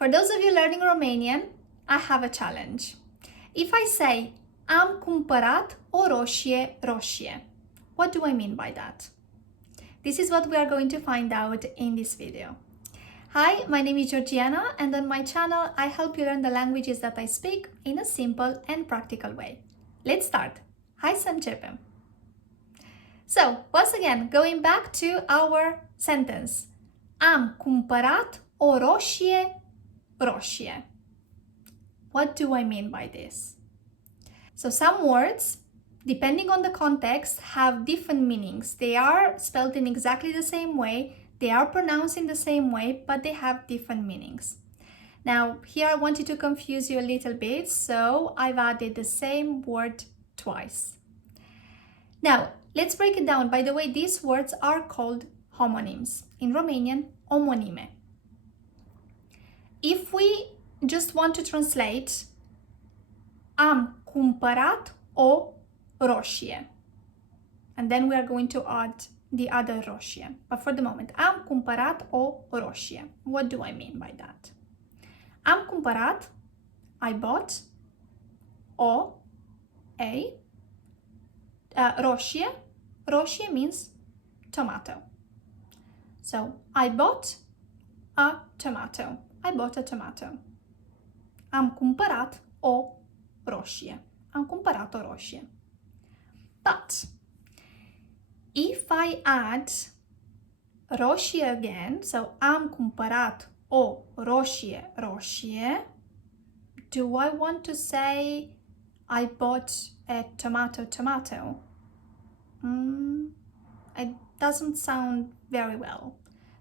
For those of you learning Romanian, I have a challenge. If I say, am cumpărat o roșie roșie, what do I mean by that? This is what we are going to find out in this video. Hi, my name is Georgiana, and on my channel, I help you learn the languages that I speak in a simple and practical way. Let's start. Hai să începem. So, once again, going back to our sentence. Am cumpărat o roșie roșie. What do I mean by this? So some words, depending on the context, have different meanings. They are spelled in exactly the same way, they are pronounced in the same way, but they have different meanings. Now, here I wanted to confuse you a little bit, so I've added the same word twice. Now, let's break it down. By the way, these words are called homonyms. In Romanian, homonime. If we just want to translate, am cumpărat o roșie. And then we are going to add the other roșie. But for the moment, am cumpărat o roșie. What do I mean by that? Am cumpărat, I bought, o, a, roșie. Roșie means tomato. So, I bought a tomato. I bought a tomato. Am cumpărat o roșie. Am cumpărat o roșie. But if I add roșie again, so am cumpărat o roșie roșie, do I want to say I bought a tomato? It doesn't sound very well.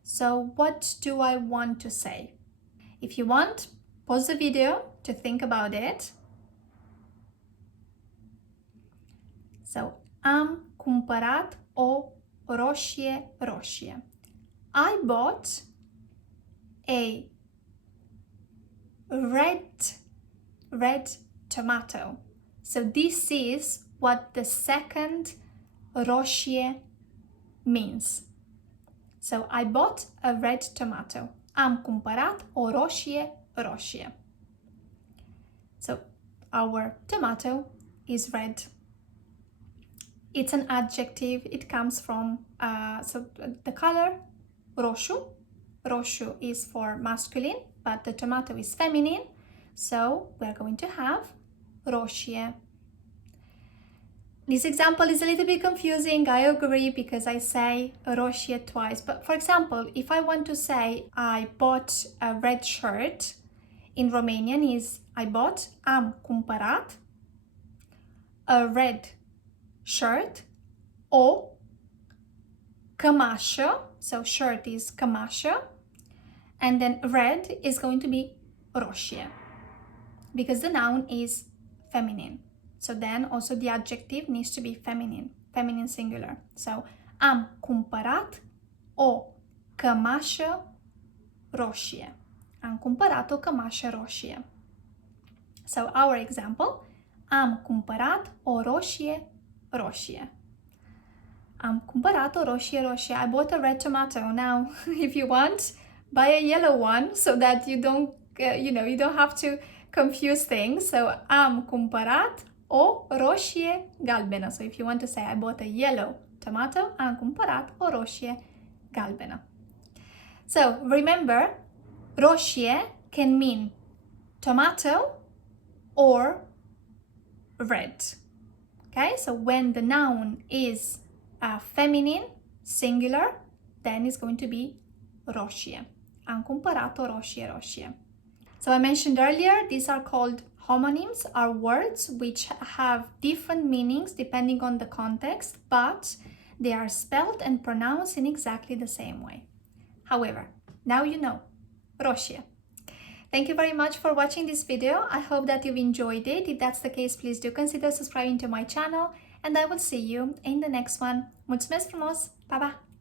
So what do I want to say? If you want, pause the video to think about it. So, am cumpărat o roșie roșie. I bought a red tomato. So this is what the second roșie means. So I bought a red tomato. Am cumpărat o roșie roșie. So our tomato is red. It's an adjective. It comes from the color roșu. Roșu is for masculine, but the tomato is feminine. So we're going to have roșie. This example is a little bit confusing, I agree, because I say roșie twice. But for example, if I want to say I bought a red shirt, in Romanian is I bought, am cumpărat, a red shirt, o cămașă, so shirt is cămașă, and then red is going to be roșie, because the noun is feminine. So then also the adjective needs to be feminine singular. So, am cumpărat o cămașă roșie. Am cumpărat o cămașă roșie. So, our example, am cumpărat o roșie roșie. Am cumpărat o roșie roșie. I bought a red tomato. Now, if you want, buy a yellow one so that you don't, you don't have to confuse things. So, am cumpărat o roșie galbenă. So if you want to say I bought a yellow tomato, am cumpărat o roșie galbenă. So remember, roșie can mean tomato or red. Okay, so when the noun is feminine, singular, then it's going to be roșie. Am cumpărat o roșie roșie. So I mentioned earlier, these are called homonyms, are words which have different meanings depending on the context, but they are spelled and pronounced in exactly the same way. However, now you know, roșie. Thank you very much for watching this video. I hope that you've enjoyed it. If that's the case, please do consider subscribing to my channel, and I will see you in the next one. Mulțumesc frumos! Pa, pa!